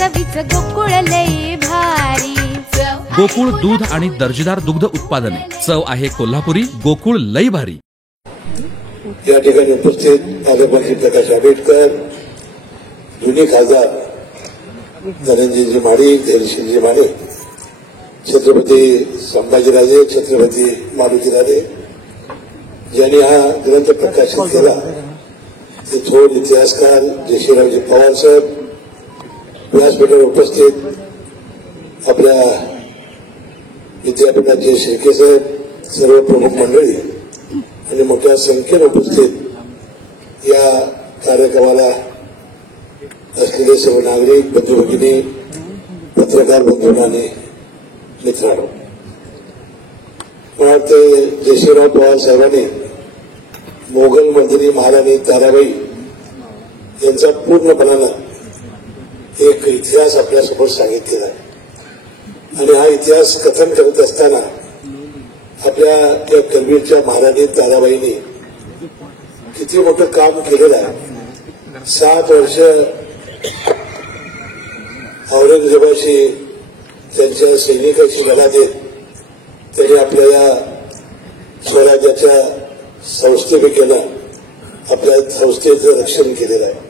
चवीच गोकुळ लई भारी. गोकुळ दूध आणि दर्जेदार दुग्ध उत्पादने. चव आहे कोल्हापुरी. गोकुळ लई भारी. या ठिकाणी उपस्थित पालकमंत्री प्रकाश आंबेडकर, जुनी खासदार धनंजयजी माडी, धैर्यशीलजी माने, छत्रपती संभाजीराजे, छत्रपती मारुतीराजे ज्यांनी हा ग्रंथ प्रकाशित केला ते थोर इतिहासकार जयश्रीरावजी पवार साहेब, व्यासपीठावर उपस्थित आपल्या विद्यापीठाचे शिर्के साहेब, सर्व प्रमुख मंडळी आणि मोठ्या संख्येने उपस्थित या कार्यक्रमाला असलेले सर्व नागरिक बंधू भगिनी, पत्रकार बंधू आणि मित्रांनो, मला वाटते जयश्रीराव पवार साहेबांनी मोगल मंदिरी महाराणी ताराबाई यांचा पूर्णपणानं एक इतिहास आपल्यासमोर सांगितलेला आहे. आणि हा इतिहास कथन करत असताना आपल्या या करवीरच्या महाराणी ताराबाईंनी किती मोठं काम केलेलं आहे. 7 वर्ष औरंगजेबाशी त्यांच्या सैनिकाशी लढा देत त्यांनी आपल्या या स्वराज्याच्या संस्थेपैकीनं आपल्या संस्थेचं रक्षण केलेलं आहे.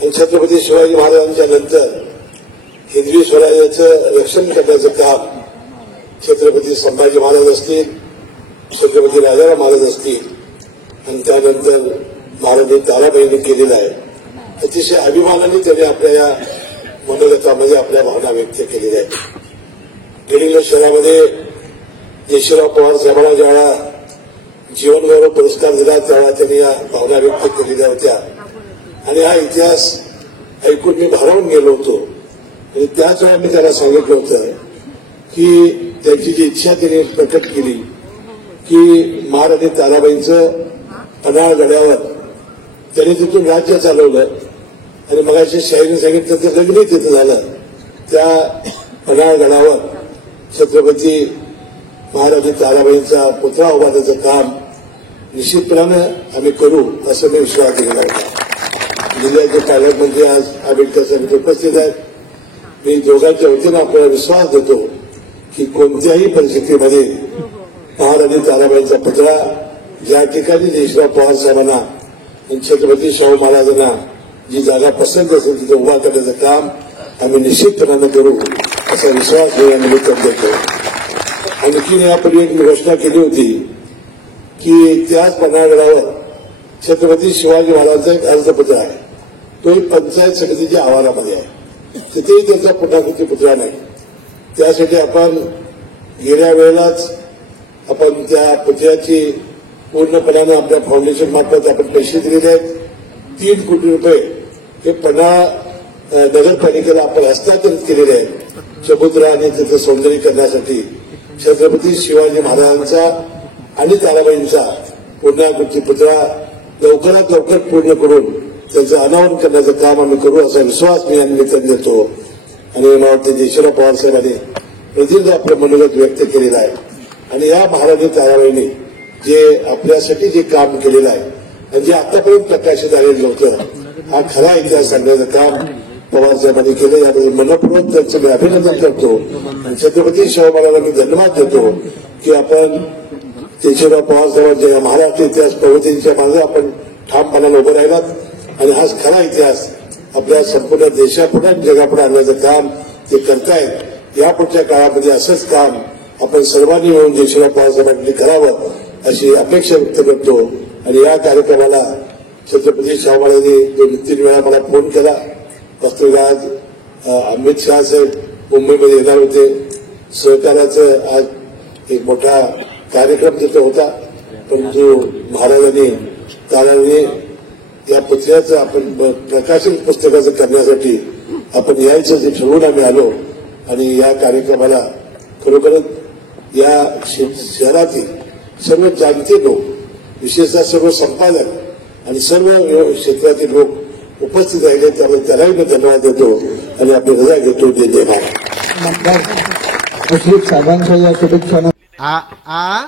आणि छत्रपती शिवाजी महाराजांच्या नंतर हिंदवी स्वराज्याचं रक्षण करण्याचं काम छत्रपती संभाजी महाराज असतील, छत्रपती राजाराम महाराज असतील आणि त्यानंतर महाराणी ताराबाईंनी केलेलं आहे. अतिशय अभिमानाने त्यांनी आपल्या या मनोगतामध्ये आपल्या भावना व्यक्त केलेल्या आहेत. गडिंग्लज शहरामध्ये जयश्रीराव पवार साहेबांना ज्यावेळा जीवनगौरव पुरस्कार दिला त्यावेळा त्यांनी या भावना व्यक्त केलेल्या होत्या. आणि हा इतिहास ऐकून मी भारावून गेलो होतो. आणि त्याच वेळा मी त्याला सांगितलं होतं की त्यांची जी इच्छा त्यांनी प्रकट केली की महाराणी ताराबाईंचं पन्हाळ गडावर त्यांनी तिथून राज्य चालवलं. आणि मगाशी शाहीने सांगितलं तर लग्नही तिथं झालं. त्या पन्हाळ गडावर छत्रपती महाराणी ताराबाईंचा पुतळा उभारण्याचं काम निश्चितपणानं आम्ही करू असं मी विश्वास दिला होता. जिल्ह्याचे पालकमंत्री आज आंबेडकर साहेब उपस्थित आहेत. मी दोघांच्या वतीनं आपल्याला विश्वास देतो की कोणत्याही परिस्थितीमध्ये महाराणी ताराबाईंचा पुतळा ज्या ठिकाणी जयश्रीराव पवार साहेबांना आणि छत्रपती शाहू महाराजांना जी जागा पसंत असेल तिथे उभा करण्याचं काम आम्ही निश्चितपणानं करू असा विश्वास या निमित्तानं देतो. आणखीन यापूर्वी एक घोषणा केली होती की त्याच पन्हाळगडावर छत्रपती शिवाजी महाराजांचा एक अर्धपुतळा आहे. तो एक पंचायत समितीच्या आवारामध्ये आहे. तिथेही त्यांचा पुटाकृती पुतळा नाही. त्यासाठी आपण गेल्या वेळेलाच आपण त्या पुतळ्याची पूर्णपणानं आपल्या फाउंडेशन मार्फत आपण पैसे दिलेले आहेत. 3 कोटी रुपये हे पन्हाळा नगरपालिकेला आपण हस्तांतरित केलेले आहेत. चबुतरा आणि त्याचं सौंदर्यीकरणासाठी छत्रपती शिवाजी महाराजांचा आणि ताराबाईंचा पूर्णाकृती पुतळा लवकरात लवकर पूर्ण करून त्यांचं अनावरण करण्याचं काम आम्ही करू असा विश्वास मी या निमित्ताने देतो. आणि मला वाटतं जयश्रीराव पवार साहेबांनी प्रतिनिधी आपलं मनोगत व्यक्त केलेलं आहे. आणि या महाराणी ताराबाईंनी जे आपल्यासाठी जे काम केलेलं आहे आणि जे आतापर्यंत प्रकाशित आलेलं नव्हतं हा खरा इतिहास सांगण्याचं काम पवार साहेबांनी केलं. याबद्दल मनपूर्वक त्यांचं मी अभिनंदन करतो. आणि छत्रपती शाहू महाराजांना मी धन्यवाद देतो की आपण जयश्रीराव पवार साहेबांच्या या महाराष्ट्र इतिहास प्रवृत्तींच्या मागे आपण ठामपणाने उभं राहिलात. आणि हाच खरा इतिहास आपल्या संपूर्ण देशापुढे आणि जगापुढे आणण्याचं काम ते करतायत. यापुढच्या काळामध्ये असंच काम आपण सर्वांनी मिळून जयश्रीराव पवार साहेबांनी करावं अशी अपेक्षा व्यक्त करतो. आणि या कार्यक्रमाला छत्रपती शाहू महाराजांनी 2-3 वेळा मला फोन केला. वास्तविक आज अमित शहा साहेब मुंबईमध्ये येणार होते. सहकाराचं आज एक मोठा कार्यक्रम तिथं होता. परंतु महाराजांनी तारांनी या पुतळ्याचं आपण प्रकाशन पुस्तकाचं करण्यासाठी आपण यायचं जे ठरवून आम्ही आलो. आणि या कार्यक्रमाला खरोखरच या शहरातील सर्व जाणते लोक, विशेषतः सर्व संपादक आणि सर्व क्षेत्रातील लोक उपस्थित राहिले. त्यामुळे त्यालाही मी धन्यवाद देतो आणि आपली रजा घेतो. जय महाराज. साहेबांच्या या शुभेच्छा. आ आ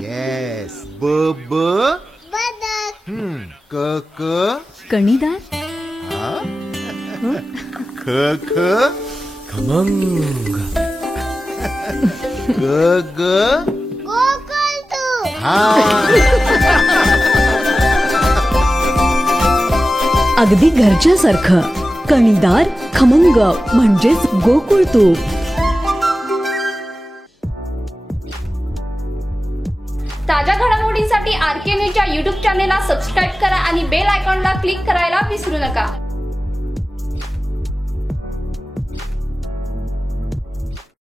येस. ब ब क क कणीदार. हा ख ख खमंग. ग ग हा. अगदी घरच्यासारखं कणीदार खमंग म्हणजेच गोकुळ तूप. ताज्या घडामोडींसाठी RK न्यूजच्या YouTube चॅनेलला सबस्क्राईब करा आणि बेल आयकॉनला क्लिक करायला विसरू नका.